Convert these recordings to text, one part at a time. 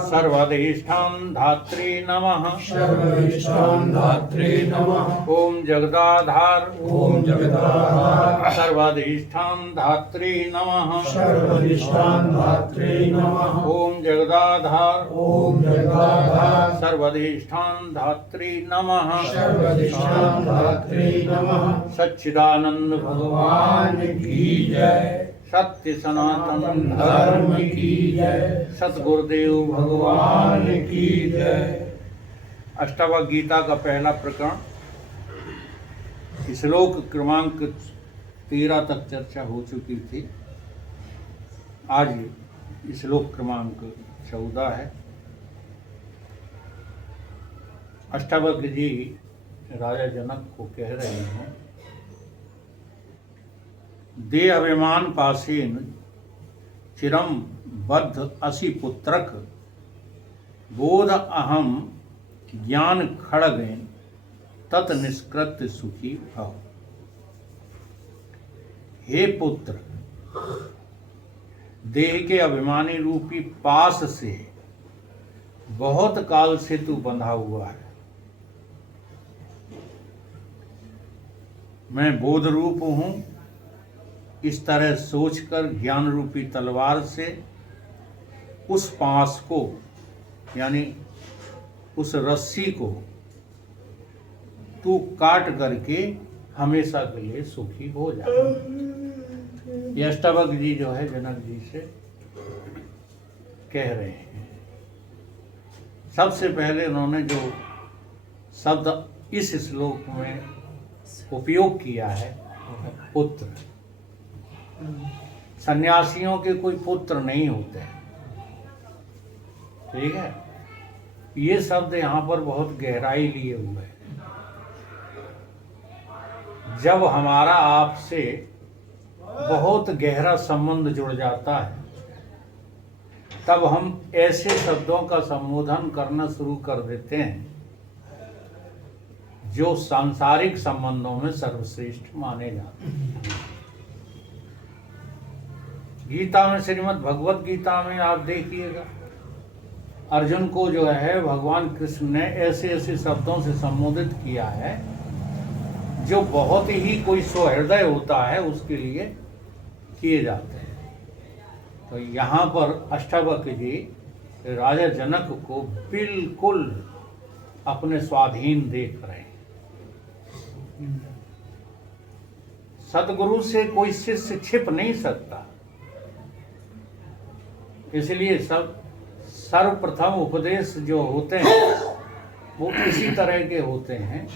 सर्वाधिष्ठान धात्री नमः। सर्वधिष्ठान धात्रे नमः। ओम जगदाधार ओम जगदाधार सर्वाधिष्ठान धात्री नमः। सर्वधिष्ठान धात्रे नमः। ओम जगदाधार ओम जगदाधार सर्वाधिष्ठान धात्री नमः। सर्वधिष्ठान धात्रे नमः। सच्चिदानंद भगवान भगवान की जय। सत्य सनातन धर्म की जय। सतगुरुदेव भगवान की जय। अष्टावक्र गीता का पहला प्रकरण श्लोक क्रमांक 13 तक चर्चा हो चुकी थी। आज श्लोक क्रमांक 14 है। अष्टावक्र जी राजा जनक को कह रहे हैं, दे अभिमान पासेन चिरम बद्ध असि पुत्रक बोध अहम ज्ञान खड़गेन तत् निष्कृत्य सुखी भव। हे पुत्र, देह के अभिमानी रूपी पास से बहुत काल से तू बंधा हुआ है। मैं बोध रूप हूं, इस तरह सोचकर ज्ञान रूपी तलवार से उस पास को यानी उस रस्सी को तू काट करके हमेशा के लिए सुखी हो जा। ये अष्टावक्र जी जो है जनक जी से कह रहे हैं। सबसे पहले उन्होंने जो शब्द इस श्लोक में उपयोग किया है पुत्र। सन्यासियों के कोई पुत्र नहीं होते हैं, ठीक है। ये शब्द यहाँ पर बहुत गहराई लिए हुए है। जब हमारा आपसे बहुत गहरा संबंध जुड़ जाता है तब हम ऐसे शब्दों का संबोधन करना शुरू कर देते हैं जो सांसारिक संबंधों में सर्वश्रेष्ठ माने जाते हैं। गीता में, श्रीमद् भगवत गीता में आप देखिएगा, अर्जुन को जो है भगवान कृष्ण ने ऐसे ऐसे शब्दों से संबोधित किया है जो बहुत ही कोई सुहृदय होता है उसके लिए किए जाते हैं। तो यहाँ पर अष्टावक्र जी राजा जनक को बिल्कुल अपने स्वाधीन देख रहे हैं। सतगुरु से कोई शिष्य छिप नहीं सकता, इसलिए सब सर्वप्रथम उपदेश जो होते हैं वो इसी तरह के होते हैं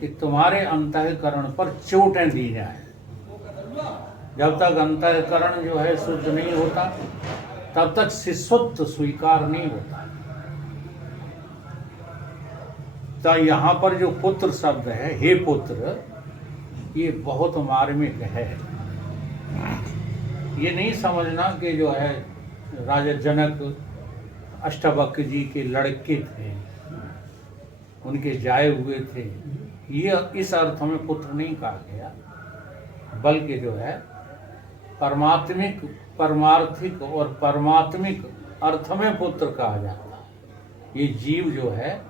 कि तुम्हारे अंतःकरण पर चोटें दी जाए। जब तक अंतःकरण जो है शुद्ध नहीं होता तब तक शिष्यत्व स्वीकार नहीं होता। तो यहाँ पर जो पुत्र शब्द है, हे पुत्र, ये बहुत मार्मिक है। ये नहीं समझना कि जो है राजा जनक अष्टावक्र जी के लड़के थे, उनके जाए हुए थे। ये इस अर्थ में पुत्र नहीं कहा गया, बल्कि जो है परमात्मिक, परमार्थिक और परमात्मिक अर्थ में पुत्र कहा जाता है। ये जीव जो है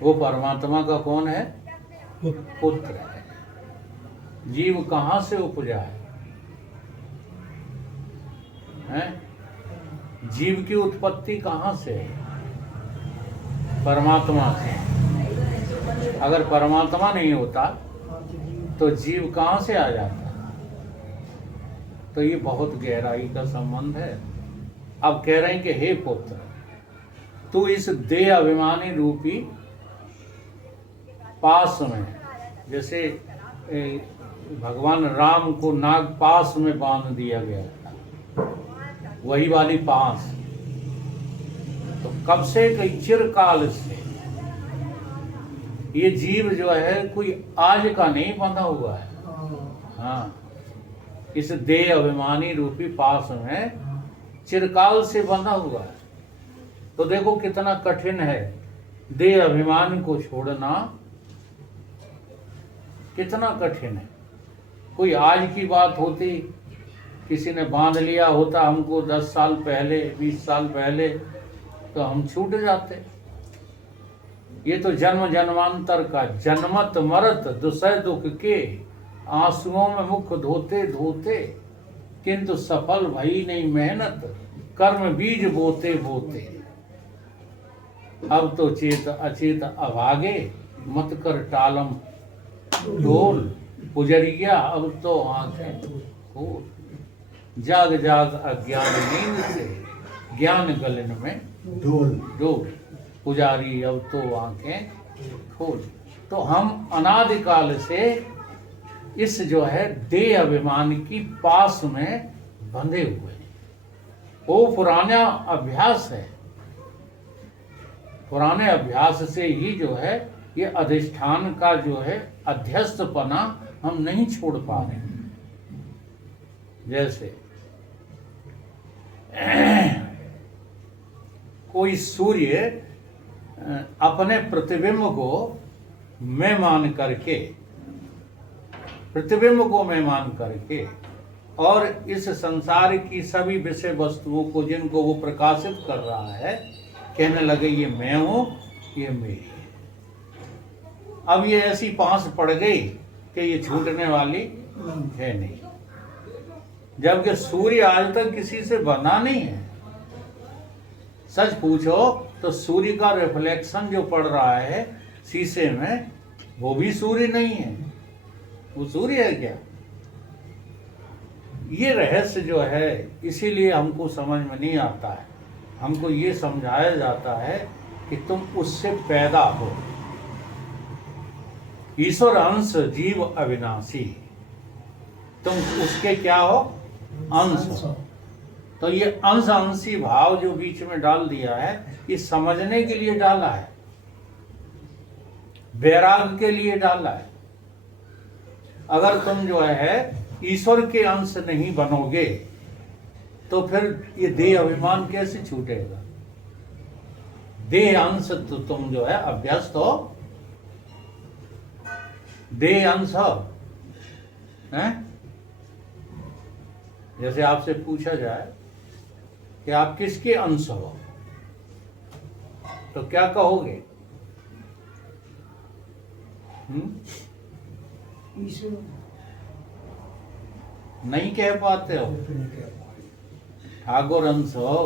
वो परमात्मा का कौन है? पुत्र है। जीव कहाँ से उपजा है? जीव की उत्पत्ति कहाँ से है? परमात्मा से। अगर परमात्मा नहीं होता तो जीव कहाँ से आ जाता? तो ये बहुत गहराई का संबंध है। अब कह रहे हैं कि हे पुत्र, तू इस देह अभिमानी रूपी पास में, जैसे भगवान राम को नाग पास में बांध दिया गया था, वही वाली पास। तो कब से, कई चिरकाल से ये जीव जो है कोई आज का नहीं बंधा हुआ है। हाँ, इस देह अभिमानी रूपी पास में चिरकाल से बंधा हुआ है। तो देखो कितना कठिन है देह अभिमान को छोड़ना, कितना कठिन है। कोई आज की बात होती, किसी ने बांध लिया होता हमको 10 साल पहले, 20 साल पहले, तो हम छूट जाते। ये तो जन्म जन्मांतर का जन्मत मरत दुसह दुख के आंसुओं में मुख धोते धोते, किंतु सफल भई नहीं मेहनत कर्म बीज बोते बोते। अब तो चेत अचेत अभागे मत कर टालम ढोल, पुजरिया अब तो आंखें खोल। जाग जाग अज्ञान नींद से ज्ञान गलन में डोल, पुजारी अब तो आंखें खोल। तो हम अनादिकाल से इस जो है देह अभिमान की पास में बंधे हुए, वो पुराना अभ्यास है। पुराने अभ्यास से ही जो है ये अधिष्ठान का जो है अध्यस्तपना हम नहीं छोड़ पा रहे हैं। जैसे कोई सूर्य अपने प्रतिबिंब को मैं मान करके, प्रतिबिंब को मैं मान करके और इस संसार की सभी विषय वस्तुओं को जिनको वो प्रकाशित कर रहा है, कहने लगे ये मैं हूं, ये मेरी है। अब ये ऐसी पांस पड़ गई कि ये छूटने वाली है नहीं, जबकि सूर्य आज तक किसी से बना नहीं है। सच पूछो तो सूर्य का रिफ्लेक्शन जो पड़ रहा है शीशे में, वो भी सूर्य नहीं है। वो सूर्य है क्या? ये रहस्य जो है इसीलिए हमको समझ में नहीं आता है। हमको ये समझाया जाता है कि तुम उससे पैदा हो। ईश्वर अंश जीव अविनाशी, तुम उसके क्या हो? अंश हो। तो ये अंश अंशी भाव जो बीच में डाल दिया है, ये समझने के लिए डाला है, वैराग के लिए डाला है। अगर तुम जो है ईश्वर के अंश नहीं बनोगे तो फिर ये देह अभिमान कैसे छूटेगा? देह अंश तो तुम जो है अभ्यस्त हो, देह अंश हो, हैं? जैसे आपसे पूछा जाए कि आप किसके अंश हो, तो क्या कहोगे? नहीं कह पाते हो। ठाकुर अंश हो,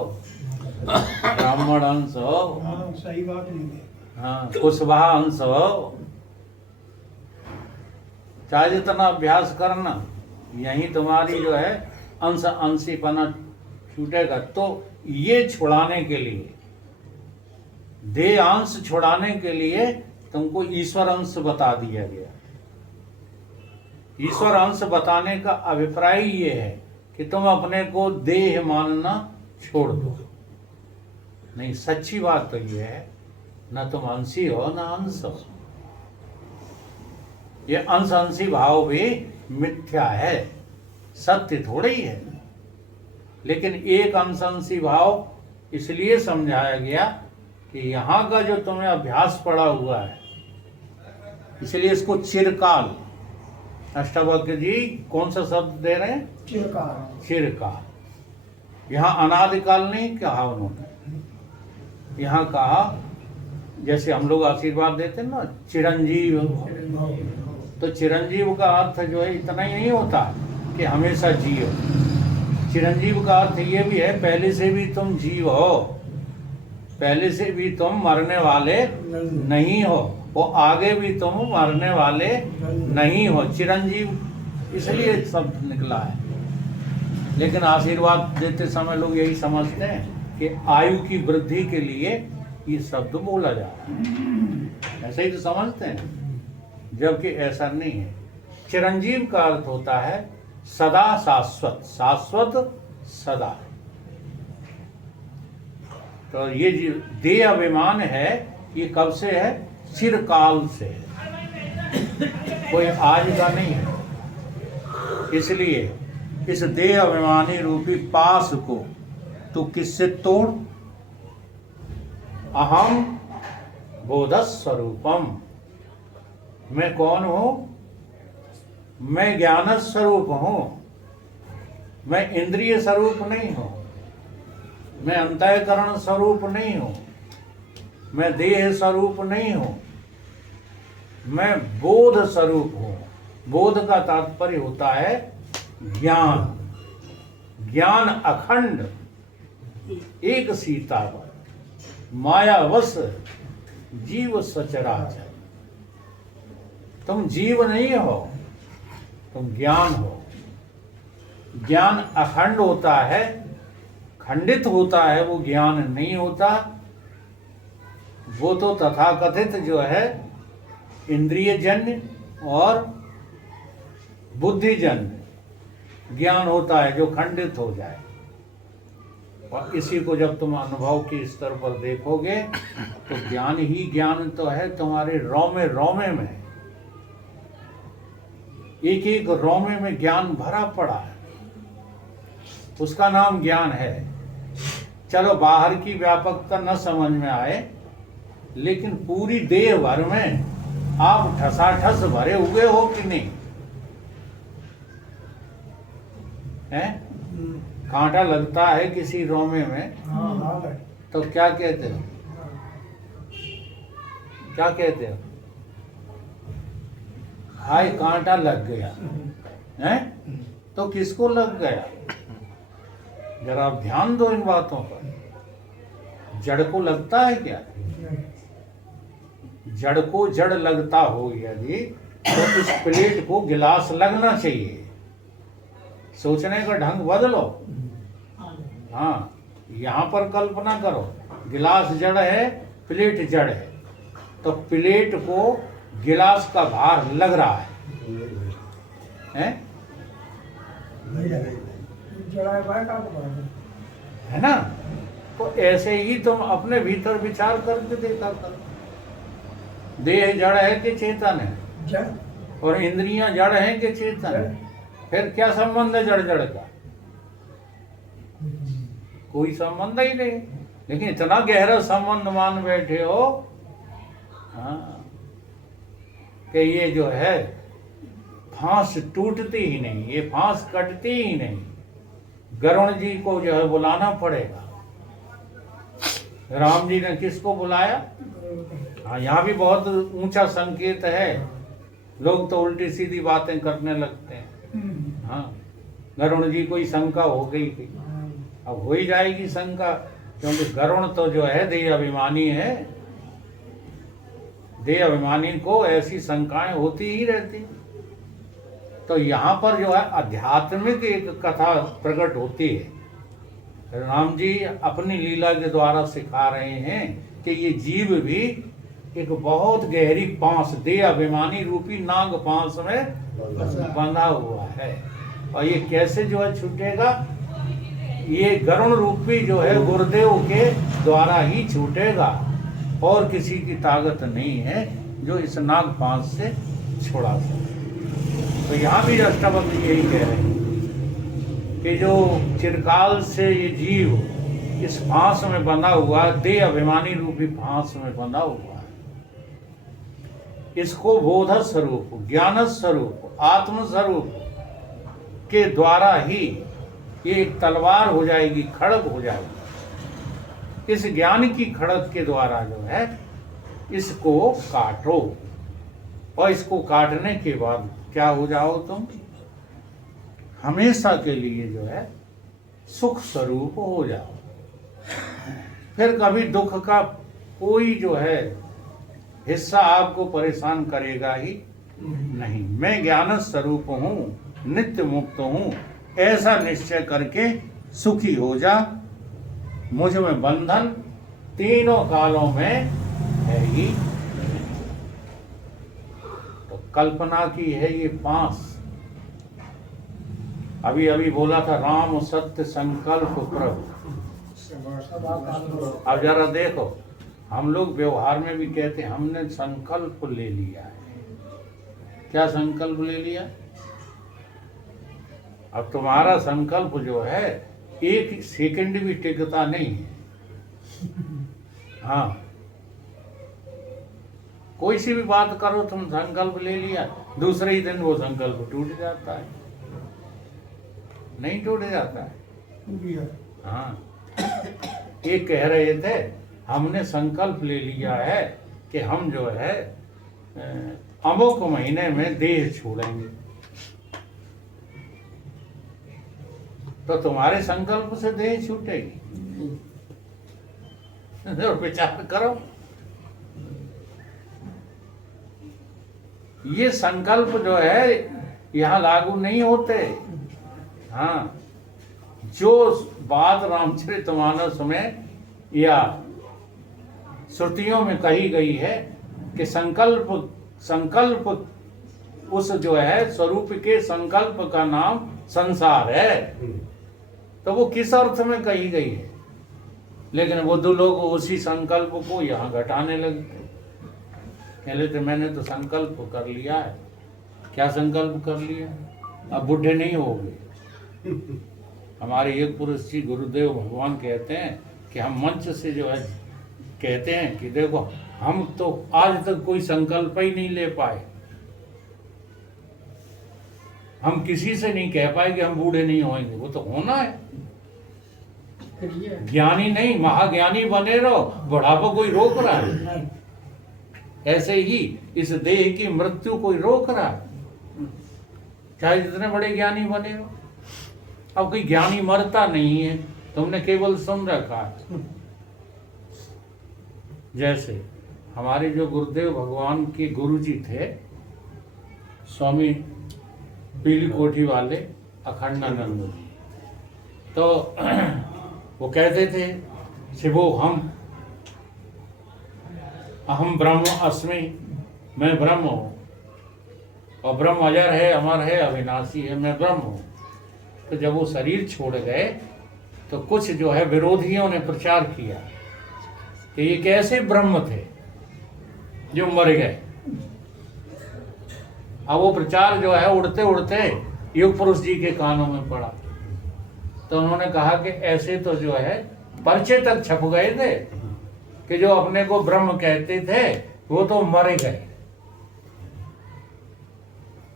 ब्राह्मण अंश हो, सही बात नहीं। हाँ, कुशवाहा अंश हो, चाहे जितना अभ्यास करना, यही तुम्हारी जो है अंश अंशीपना छूटेगा। तो ये छुड़ाने के लिए, देह अंश छुड़ाने के लिए तुमको ईश्वर अंश बता दिया गया। ईश्वर अंश बताने का अभिप्राय ये है कि तुम अपने को देह मानना छोड़ दो। नहीं, सच्ची बात तो ये है, ना तुम अंशी हो ना अंश हो। ये अंश अंशी भाव भी मिथ्या है, सत्य थोड़ा ही है। लेकिन एक अंश अंशी भाव इसलिए समझाया गया कि यहाँ का जो तुम्हें अभ्यास पड़ा हुआ है, इसलिए इसको चिरकाल, अष्टावक्र जी कौन सा शब्द दे रहे हैं? चिरकाल। चिरकाल। यहाँ अनादिकाल नहीं कहा उन्होंने, यहाँ कहा जैसे हम लोग आशीर्वाद देते हैं ना, चिरंजीव। तो चिरंजीव का अर्थ जो है इतना ही नहीं होता कि हमेशा जियो। चिरंजीव का अर्थ ये भी है पहले से भी तुम जीव हो, पहले से भी तुम मरने वाले नहीं हो, वो आगे भी तुम मरने वाले नहीं हो। चिरंजीव इसलिए शब्द निकला है। लेकिन आशीर्वाद देते समय लोग यही समझते हैं कि आयु की वृद्धि के लिए ये शब्द बोला जा रहा है, ऐसे ही तो समझते हैं, जबकि ऐसा नहीं है। चिरंजीव का अर्थ होता है सदा शाश्वत, शाश्वत सदा। तो ये जो देह अभिमान है ये कब से है? चिरकाल से है, कोई आज का नहीं है। इसलिए इस देह अभिमानी रूपी पास को तू किससे तोड़? अहम बोध स्वरूपम, मैं कौन हूं? मैं ज्ञान स्वरूप हूं, मैं इंद्रिय स्वरूप नहीं हूं। मैं अंतःकरण स्वरूप नहीं हूं, मैं देह स्वरूप नहीं हूं, मैं बोध स्वरूप हूं। बोध का तात्पर्य होता है ज्ञान। ज्ञान अखंड एक सीतावन, मायावश जीव सचराचर। तुम जीव नहीं हो, तुम ज्ञान हो। ज्ञान अखंड होता है, खंडित होता है वो ज्ञान नहीं होता। वो तो तथाकथित जो है इंद्रिय जन्य और बुद्धिजन्य ज्ञान होता है जो खंडित हो जाए। और इसी को जब तुम अनुभव के स्तर पर देखोगे तो ज्ञान ही ज्ञान तो है, तुम्हारे रोमे रोमे में, एक एक रोमे में ज्ञान भरा पड़ा है, उसका नाम ज्ञान है। चलो बाहर की व्यापकता न समझ में आए, लेकिन पूरी देह भर में आप ठसाठस भरे हुए हो कि नहीं है? कांटा लगता है किसी रोमे में तो क्या कहते हो? क्या कहते हो? हाय कांटा लग गया है। तो किसको लग गया? जरा आप ध्यान दो इन बातों पर। जड़ को लगता है क्या? जड़ को जड़ लगता हो यदि तो इस प्लेट को गिलास लगना चाहिए। सोचने का ढंग बदलो। हाँ, यहाँ पर कल्पना करो, गिलास जड़ है, प्लेट जड़ है, तो प्लेट को गिलास का भार लग रहा है? है ना? तो ऐसे ही तुम अपने भीतर विचार करके देखा करो। देह जड़ है कि चेतन है? और इंद्रियां जड़ हैं कि चेतन है? फिर क्या संबंध है जड़ जड़ का? कोई संबंध ही नहीं। लेकिन इतना गहरा संबंध मान बैठे हो हाँ, कि ये जो है फांस टूटती ही नहीं, ये फांस कटती ही नहीं। गरुण जी को जो है बुलाना पड़ेगा। राम जी ने किसको बुलाया? हाँ, यहाँ भी बहुत ऊंचा संकेत है। लोग तो उल्टी सीधी बातें करने लगते हैं। हाँ, गरुण जी को ही शंका हो गई थी, अब हो ही जाएगी शंका, क्योंकि गरुण तो जो है देह अभिमानी है। देह अभिमानी को ऐसी शंकाएं होती ही रहती। तो यहाँ पर जो है आध्यात्मिक एक कथा प्रकट होती है। राम जी अपनी लीला के द्वारा सिखा रहे हैं कि ये जीव भी एक बहुत गहरी पांस, देह अभिमानी रूपी नाग पांस में बंधा हुआ है। और ये कैसे जो है छूटेगा? ये गरुण रूपी जो है गुरुदेव के द्वारा ही छूटेगा, और किसी की ताकत नहीं है जो इस नाग पांस से छुड़ा सके। तो यहाँ भी अष्टावक्र यही कह रहे हैं कि जो चिरकाल से ये जीव इस फांस में बंधा हुआ, देह अभिमानी रूपी फांस में बंधा हुआ है, इसको बोध स्वरूप, ज्ञान स्वरूप, आत्म स्वरूप के द्वारा ही ये एक तलवार हो जाएगी, खड़ग हो जाएगी। इस ज्ञान की खड़ग के द्वारा जो है इसको काटो, और इसको काटने के बाद क्या हो जाओ तुम? हमेशा के लिए जो है सुख स्वरूप हो जाओ। फिर कभी दुख का कोई जो है हिस्सा आपको परेशान करेगा ही नहीं। मैं ज्ञान स्वरूप हूँ, नित्य मुक्त हूँ, ऐसा निश्चय करके सुखी हो जा। मुझ में बंधन तीनों कालों में है ही। तो कल्पना की है ये पांस। अभी अभी बोला था राम सत्य संकल्प प्रभु। अब जरा देखो, हम लोग व्यवहार में भी कहते हैं हमने संकल्प ले लिया है। क्या संकल्प ले लिया? अब तुम्हारा संकल्प जो है एक सेकंड भी टिकता नहीं है। हाँ, कोई सी भी बात करो, तुम संकल्प ले लिया, दूसरे ही दिन वो संकल्प टूट जाता है। नहीं टूट जाता है? हाँ, ये कह रहे थे हमने संकल्प ले लिया है कि हम जो है अमुक महीने में देह छोड़ेंगे। तो तुम्हारे संकल्प से देह छूटेगी? तो विचार करो, ये संकल्प जो है यहाँ लागू नहीं होते। हाँ, जो बात रामचरितमानस में या श्रुतियों में कही गई है कि संकल्प उस जो है स्वरूप के संकल्प का नाम संसार है, तो वो किस अर्थ में कही गई है? लेकिन वो दो लोग उसी संकल्प को यहाँ घटाने लगते, कह लेते मैंने तो संकल्प कर लिया है। क्या संकल्प कर लिया? अब बूढ़े नहीं हो गए। हमारे एक पुरुष जी गुरुदेव भगवान कहते हैं कि हम मंच से जो है कहते हैं कि देखो हम तो आज तक कोई संकल्प ही नहीं ले पाए, हम किसी से नहीं कह पाए कि हम बूढ़े नहीं होंगे। वो तो होना है, ज्ञानी नहीं महाज्ञानी बने रहो, बुढ़ापा कोई रोक रहा है? ऐसे ही इस देह की मृत्यु कोई रोक रहा है, चाहे जितने बड़े ज्ञानी बने हो। अब कोई ज्ञानी मरता नहीं है, तुमने केवल सुन रखा है। जैसे हमारे जो गुरुदेव भगवान के गुरुजी थे स्वामी पीली कोठी वाले अखंडानंद जी, तो वो कहते थे शिवो अहम ब्रह्म अस्मि, मैं ब्रह्म हूँ, और ब्रह्म अजर है, अमर है, अविनाशी है, मैं ब्रह्म हूँ। तो जब वो शरीर छोड़ गए तो कुछ जो है विरोधियों ने प्रचार किया कि ये कैसे ब्रह्म थे जो मर गए। अब वो प्रचार जो है उड़ते उड़ते युग पुरुष जी के कानों में पड़ा, तो उन्होंने कहा कि ऐसे तो जो है पर्चे तक छप गए थे कि जो अपने को ब्रह्म कहते थे वो तो मर गए।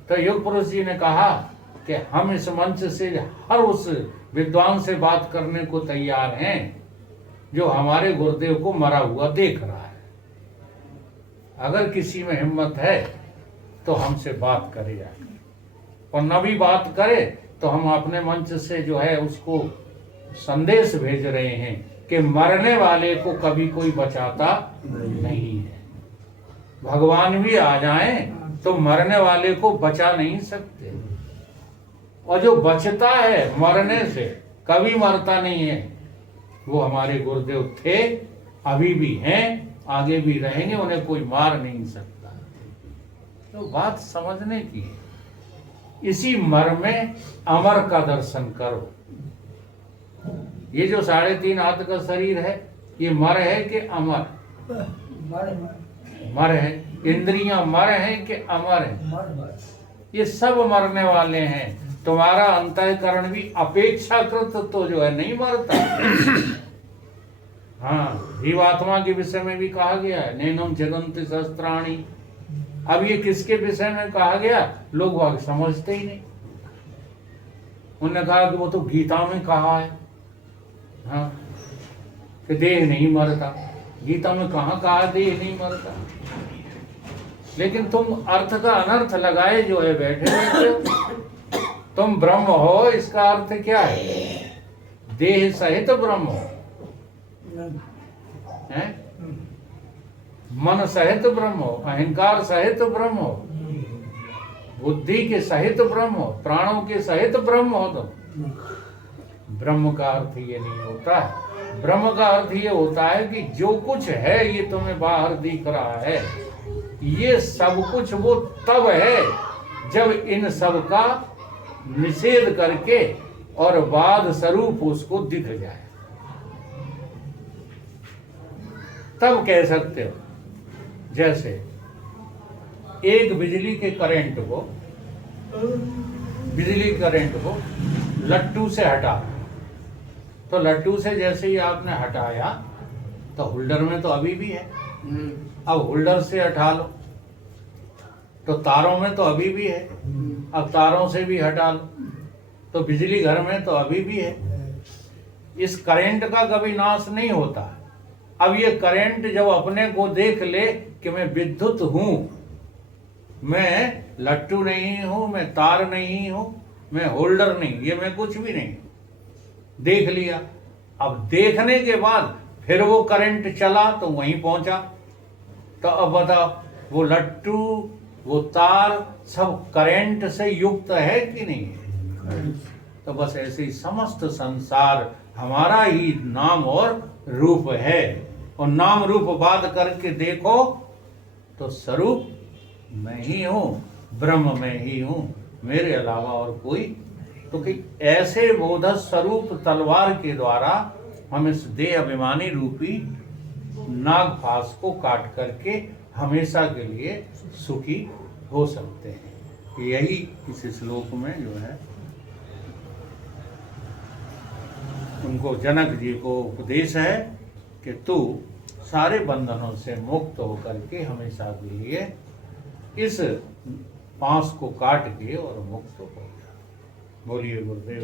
तो युग पुरुष जी ने कहा कि हम इस मंच से हर उस विद्वान से बात करने को तैयार हैं जो हमारे गुरुदेव को मरा हुआ देख रहा है। अगर किसी में हिम्मत है तो हमसे बात करे जाके, और न भी बात करे तो हम अपने मंच से जो है उसको संदेश भेज रहे हैं कि मरने वाले को कभी कोई बचाता नहीं है। भगवान भी आ जाएं तो मरने वाले को बचा नहीं सकते, और जो बचता है मरने से कभी मरता नहीं है वो हमारे गुरुदेव थे, अभी भी हैं, आगे भी रहेंगे, उन्हें कोई मार नहीं सकता। तो बात समझने की है। इसी मर में अमर का दर्शन करो। ये जो 3.5 हाथ का शरीर है ये मर है कि अमर? मर है। इंद्रियां मर है कि अमर है? ये सब मरने वाले हैं। तुम्हारा अंतःकरण भी अपेक्षाकृत तो जो है नहीं मरता। हाँ, जीवात्मा के विषय में भी कहा गया है नैनम जगन्ति शस्त्राणी। अब ये किसके विषय में कहा गया? लोग वह समझते ही नहीं। उन्होंने कहा कि वो तो गीता में कहा है, हाँ, कि देह नहीं मरता। गीता में कहाँ कहा देह नहीं मरता? लेकिन तुम अर्थ का अनर्थ लगाए जो है बैठे रहते हो। तुम ब्रह्म हो, इसका अर्थ क्या है? देह सहित ब्रह्म हो, हैं? मन सहित ब्रह्म हो, अहंकार सहित ब्रह्म हो, बुद्धि के सहित ब्रह्म हो, प्राणों के सहित ब्रह्म हो। तुम ब्रह्म का अर्थ ये नहीं होता है। ब्रह्म का अर्थ ये होता है कि जो कुछ है ये तुम्हें बाहर दिख रहा है, ये सब कुछ वो तब है जब इन सब का निषेध करके और बाद स्वरूप उसको दिख जाए, तब कह सकते हो। जैसे एक बिजली करंट को लट्टू से हटा, तो लट्टू से जैसे ही आपने हटाया तो होल्डर में तो अभी भी है। अब होल्डर से हटा लो तो तारों में तो अभी भी है। अब तारों से भी हटा लो तो बिजली घर में तो अभी भी है। इस करंट का कभी नाश नहीं होता। अब ये करंट जब अपने को देख ले कि मैं विद्युत हूं, मैं लट्टू नहीं हूं, मैं तार नहीं हूं, मैं होल्डर नहीं, ये मैं कुछ भी नहीं, देख लिया। अब देखने के बाद फिर वो करंट चला तो वहीं पहुंचा। तो अब बताओ, वो लट्टू, वो तार सब करंट से युक्त है कि नहीं है? तो बस ऐसे ही समस्त संसार हमारा ही नाम और रूप है। और नाम रूप बात करके देखो तो स्वरूप मैं ही हूं, ब्रह्म मैं ही हूं, मेरे अलावा और कोई। तो कि ऐसे बोधस स्वरूप तलवार के द्वारा हम इस देह अभिमानी रूपी नागपाश को काट करके हमेशा के लिए सुखी हो सकते हैं। यही इस श्लोक में जो है उनको जनक जी को उपदेश है कि तू सारे बंधनों से मुक्त होकर के हमेशा के लिए इस पास को काट के और मुक्त हो जा। बोलिए गुरुदेव।